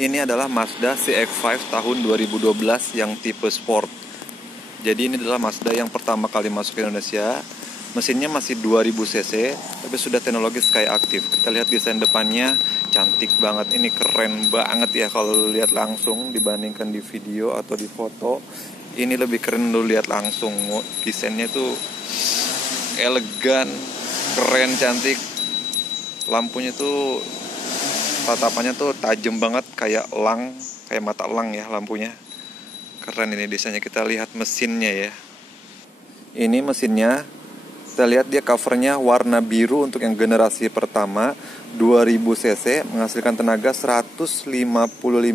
Ini adalah Mazda CX-5 tahun 2012 yang tipe Sport. Jadi ini adalah Mazda yang pertama kali masuk ke Indonesia. Mesinnya masih 2000 cc, tapi sudah teknologi Skyactiv. Kita lihat desain depannya, cantik banget. Ini keren banget ya kalau lihat langsung dibandingkan di video atau di foto. Ini lebih keren lu lihat langsung. Desainnya tuh elegan, keren, cantik. Lampunya tuh, tatapannya tuh tajam banget, kayak mata elang ya lampunya. Keren ini desainnya. Kita lihat mesinnya ya. Ini mesinnya, kita lihat dia covernya warna biru untuk yang generasi pertama, 2000 cc, menghasilkan tenaga 155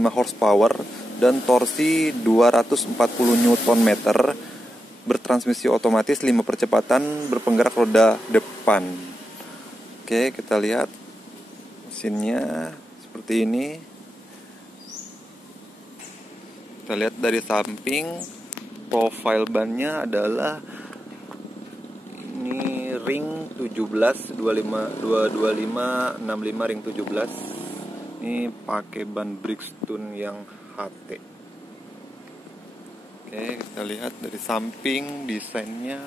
horsepower dan torsi 240 Nm, bertransmisi otomatis 5 percepatan, berpenggerak roda depan. Oke, kita lihat mesinnya seperti ini. Kita lihat dari samping, profil bannya adalah ini ring 17 225 65 ring 17. Ini pakai ban Bridgestone yang HT. Oke, kita lihat dari samping, desainnya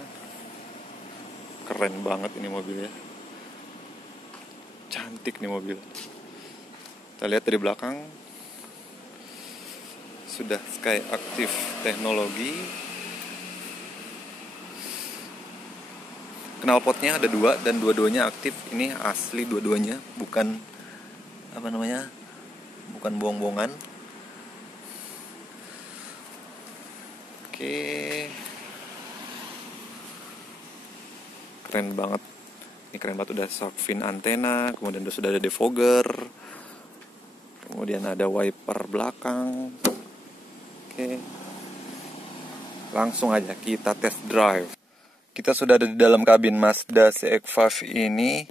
keren banget ini mobilnya. Cantik nih mobil. Kita lihat dari belakang, sudah Skyactiv teknologi. Knalpotnya ada 2 dan dua-duanya aktif. Ini asli dua-duanya, bukan bukan bohong-bohongan. Oke, keren banget. Ini keren banget, udah shark fin antena, kemudian sudah ada defogger, kemudian ada wiper belakang. Oke, langsung aja kita test drive. Kita sudah ada di dalam kabin Mazda CX-5 ini.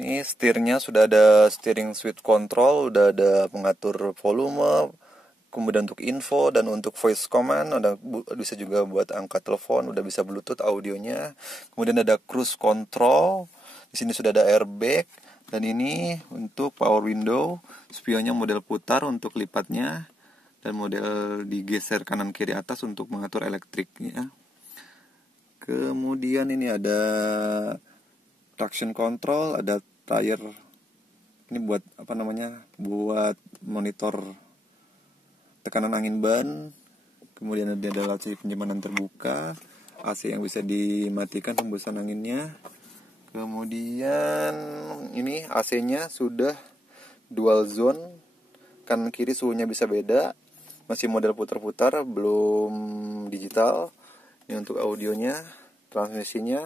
Ini setirnya sudah ada steering switch control, udah ada pengatur volume, kemudian untuk info dan untuk voice command, bisa juga buat angkat telepon, udah bisa Bluetooth audionya. Kemudian ada cruise control. Di sini sudah ada airbag, dan ini untuk power window, spionnya model putar untuk lipatnya, dan model digeser kanan kiri atas untuk mengatur elektriknya. Kemudian ini ada traction control, ada tire. Ini buat buat monitor tekanan angin ban. Kemudian ada laci penyimpanan terbuka, AC yang bisa dimatikan hembusan anginnya. Kemudian ini AC-nya sudah dual zone, kanan kiri suhunya bisa beda. Masih model putar-putar, belum digital. Ini untuk audionya, transmisinya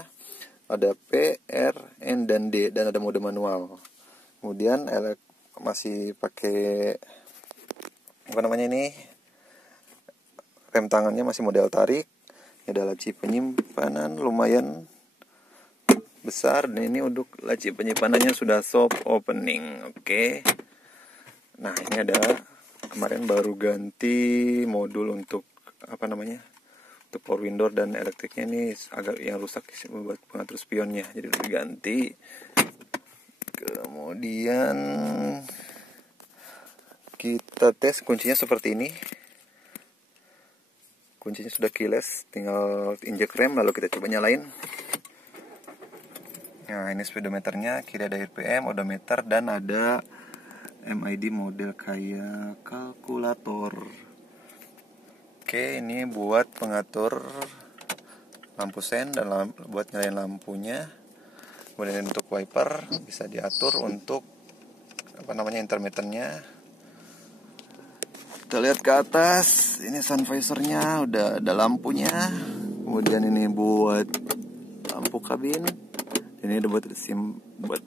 ada P, R, N, dan D, dan ada mode manual. Kemudian masih pakai ini, rem tangannya masih model tarik. Ini ada laci penyimpanan lumayan besar, dan ini untuk laci penyimpanannya sudah soft opening. Oke. Nah, ini ada kemarin baru ganti modul untuk untuk power window dan elektriknya. Ini agak yang rusak buat pengatur spionnya, jadi udah diganti. Kemudian kita tes kuncinya seperti ini. Kuncinya sudah keyless, tinggal injek rem lalu kita coba nyalain. Nah, ini speedometernya, kiri ada RPM, odometer, dan ada MID model kayak kalkulator. Oke, ini buat pengatur lampu sen dan buat nyalain lampunya. Kemudian untuk wiper bisa diatur untuk intermittennya. Kita lihat ke atas, ini sun visornya udah ada lampunya. Kemudian ini buat lampu kabin. Ini ada buat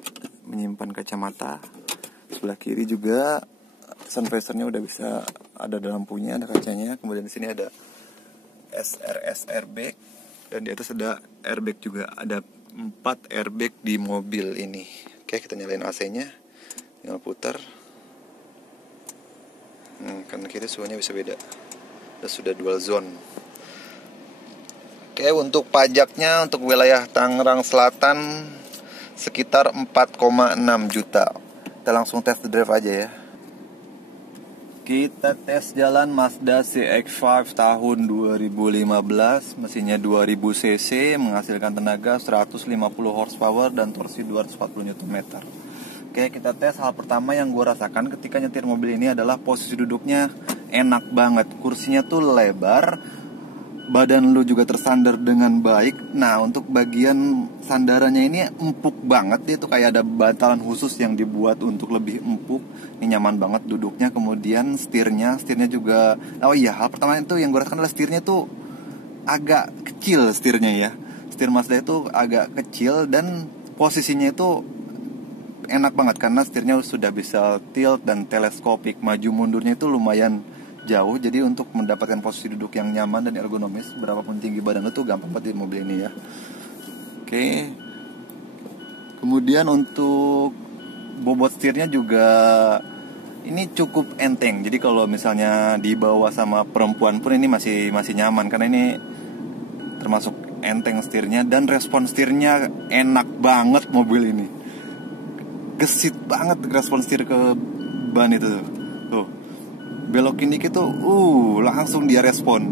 menyimpan kacamata. Sebelah kiri juga sun visornya udah bisa ada lampunya, ada kacanya. Kemudian di sini ada SRS airbag, dan di atas ada airbag juga. Ada 4 airbag di mobil ini. Oke, kita nyalain AC-nya, tinggal putar. Kanan kiri suhunya bisa beda. Dan sudah dual zone. Oke, untuk pajaknya untuk wilayah Tangerang Selatan sekitar 4,6 juta. Kita langsung test drive aja ya. Kita tes jalan Mazda CX-5 tahun 2015, mesinnya 2000 cc, menghasilkan tenaga 150 horsepower dan torsi 240 Nm. Oke, kita tes. Hal pertama yang gue rasakan ketika nyetir mobil ini adalah posisi duduknya enak banget. Kursinya tuh lebar, badan lu juga tersandar dengan baik. Nah, untuk bagian sandarannya ini empuk banget. Dia tuh kayak ada bantalan khusus yang dibuat untuk lebih empuk. Ini nyaman banget duduknya. Kemudian setirnya juga, oh iya, hal pertama itu yang gue rasakan adalah setirnya tuh agak kecil. Setirnya ya, setir Mazda itu agak kecil dan posisinya itu enak banget karena setirnya sudah bisa tilt dan teleskopik. Maju mundurnya itu lumayan jauh, jadi untuk mendapatkan posisi duduk yang nyaman dan ergonomis, berapapun tinggi badan itu gampang banget di mobil ini ya. Oke. Kemudian untuk bobot setirnya juga ini cukup enteng. Jadi kalau misalnya dibawa sama perempuan pun ini masih nyaman karena ini termasuk enteng setirnya, dan respon setirnya enak banget mobil ini. Gesit banget respon setir ke ban itu tuh. Belokin dikit tuh, langsung dia respon.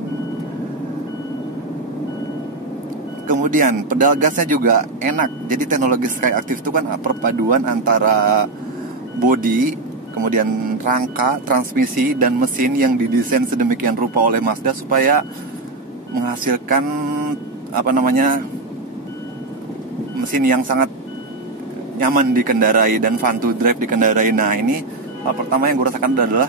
Kemudian pedal gasnya juga enak. Jadi teknologi Skyactiv itu kan perpaduan antara bodi, kemudian rangka, transmisi, dan mesin yang didesain sedemikian rupa oleh Mazda supaya menghasilkan mesin yang sangat nyaman dikendarai dan fun to drive dikendarai. Nah, ini hal pertama yang gue rasakan adalah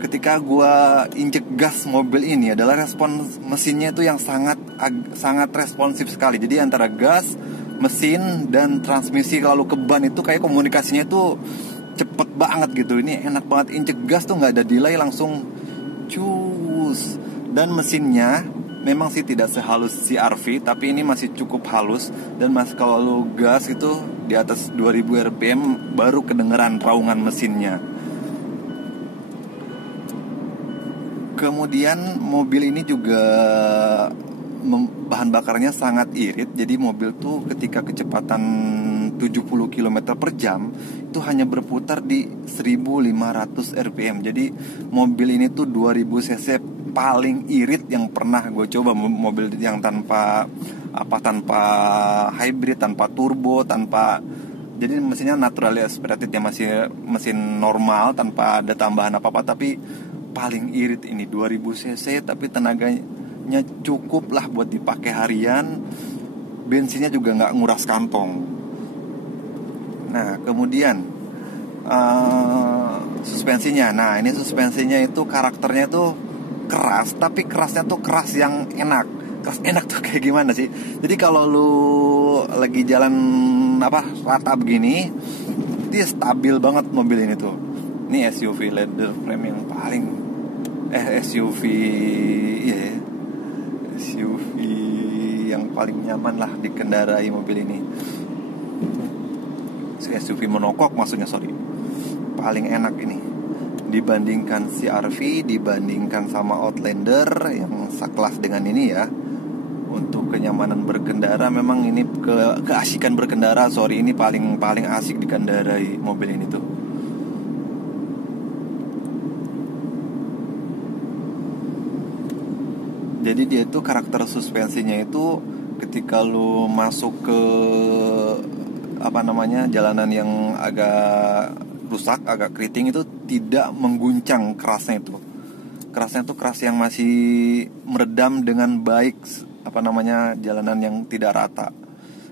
ketika gue injek gas mobil ini adalah respon mesinnya itu yang sangat responsif sekali. Jadi antara gas, mesin, dan transmisi lalu ke ban itu kayak komunikasinya itu cepet banget gitu. Ini enak banget, injek gas tuh nggak ada delay, langsung cus. Dan mesinnya memang sih tidak sehalus CR-V, tapi ini masih cukup halus. Dan kalau lu gas itu di atas 2000 rpm baru kedengeran raungan mesinnya. Kemudian mobil ini juga bahan bakarnya sangat irit. Jadi mobil tuh ketika kecepatan 70 km per jam itu hanya berputar di 1500 rpm. Jadi mobil ini tuh 2000 cc paling irit yang pernah gue coba. Mobil yang tanpa hybrid, tanpa turbo, jadi mesinnya naturally aspirated ya, masih mesin normal tanpa ada tambahan apa-apa, tapi paling irit ini 2000 cc tapi tenaganya cukup lah buat dipakai harian. Bensinnya juga nggak nguras kantong. Nah, kemudian suspensinya. Nah, ini suspensinya itu karakternya tuh keras, tapi kerasnya tuh keras yang enak. Keras enak tuh kayak gimana sih? Jadi kalau lu lagi jalan rata begini, dia stabil banget mobil ini tuh. Ini SUV leather frame yang paling SUV yang paling nyaman lah dikendarai mobil ini. SUV monokok maksudnya, paling enak ini dibandingkan CR-V, dibandingkan sama Outlander yang sekelas dengan ini ya. Untuk kenyamanan berkendara memang ini keasikan berkendara, ini paling asik dikendarai mobil ini tuh. Jadi dia tuh karakter suspensinya itu ketika lu masuk ke jalanan yang agak rusak, agak keriting itu tidak mengguncang kerasnya itu. Kerasnya tuh keras yang masih meredam dengan baik jalanan yang tidak rata.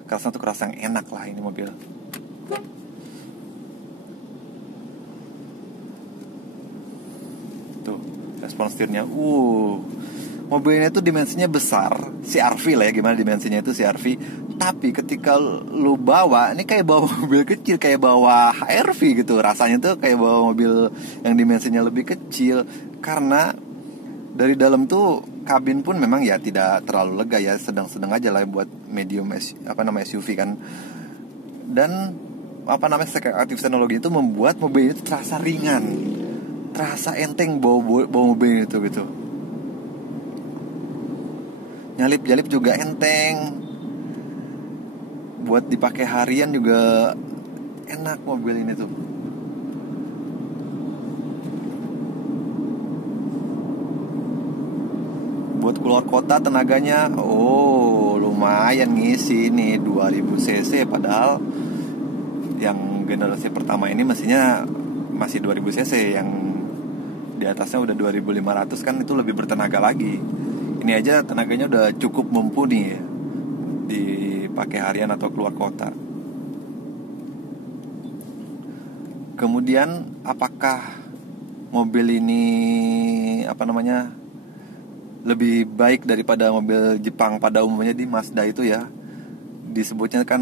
Kerasnya tuh keras yang enak lah ini mobil. Tuh, respon setirnya. Mobil ini tuh dimensinya besar, CR-V lah ya, gimana dimensinya itu CR-V. Tapi ketika lu bawa, ini kayak bawa mobil kecil, kayak bawa HR-V gitu. Rasanya tuh kayak bawa mobil yang dimensinya lebih kecil. Karena dari dalam tuh kabin pun memang ya tidak terlalu lega ya, sedang-sedang aja lah buat medium SUV kan. Dan Skyactiv teknologi itu membuat mobil itu terasa ringan, terasa enteng bawa mobil itu gitu. Nyalip juga enteng, buat dipakai harian juga enak mobil ini tuh. Buat keluar kota tenaganya lumayan ngisi nih, 2000 cc, padahal yang generasi pertama ini mestinya masih 2000 cc, yang di atasnya udah 2500 kan, itu lebih bertenaga lagi. Ini aja tenaganya udah cukup mumpuni ya, dipakai harian atau keluar kota. Kemudian apakah mobil ini lebih baik daripada mobil Jepang pada umumnya di Mazda itu ya? Disebutnya kan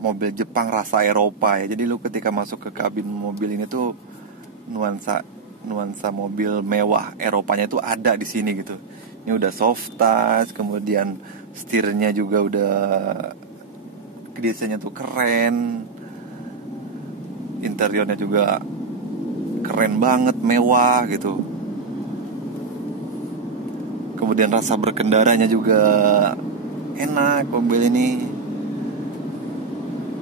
mobil Jepang rasa Eropa ya. Jadi lu ketika masuk ke kabin mobil ini tuh nuansa mobil mewah Eropanya tuh ada di sini gitu. Ini udah soft touch, kemudian setirnya juga udah desainnya tuh keren, interiornya juga keren banget, mewah gitu. Kemudian rasa berkendaranya juga enak mobil ini.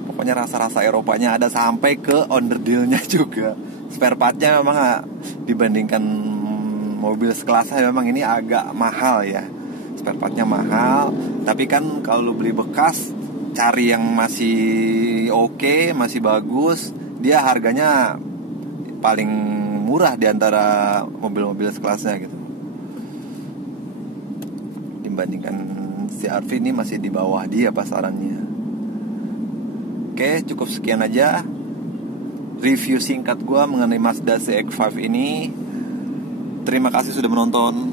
Pokoknya rasa-rasa Eropanya ada, sampai ke onderdilnya juga. Spare partnya memang dibandingkan mobil sekelasnya memang ini agak mahal ya. Spare partnya mahal, tapi kan kalau lu beli bekas, cari yang masih oke, masih bagus, dia harganya paling murah di antara mobil-mobil sekelasnya gitu. Dibandingkan CR-V ini masih di bawah dia pasarannya. Oke, cukup sekian aja review singkat gue mengenai Mazda CX-5 ini. Terima kasih sudah menonton.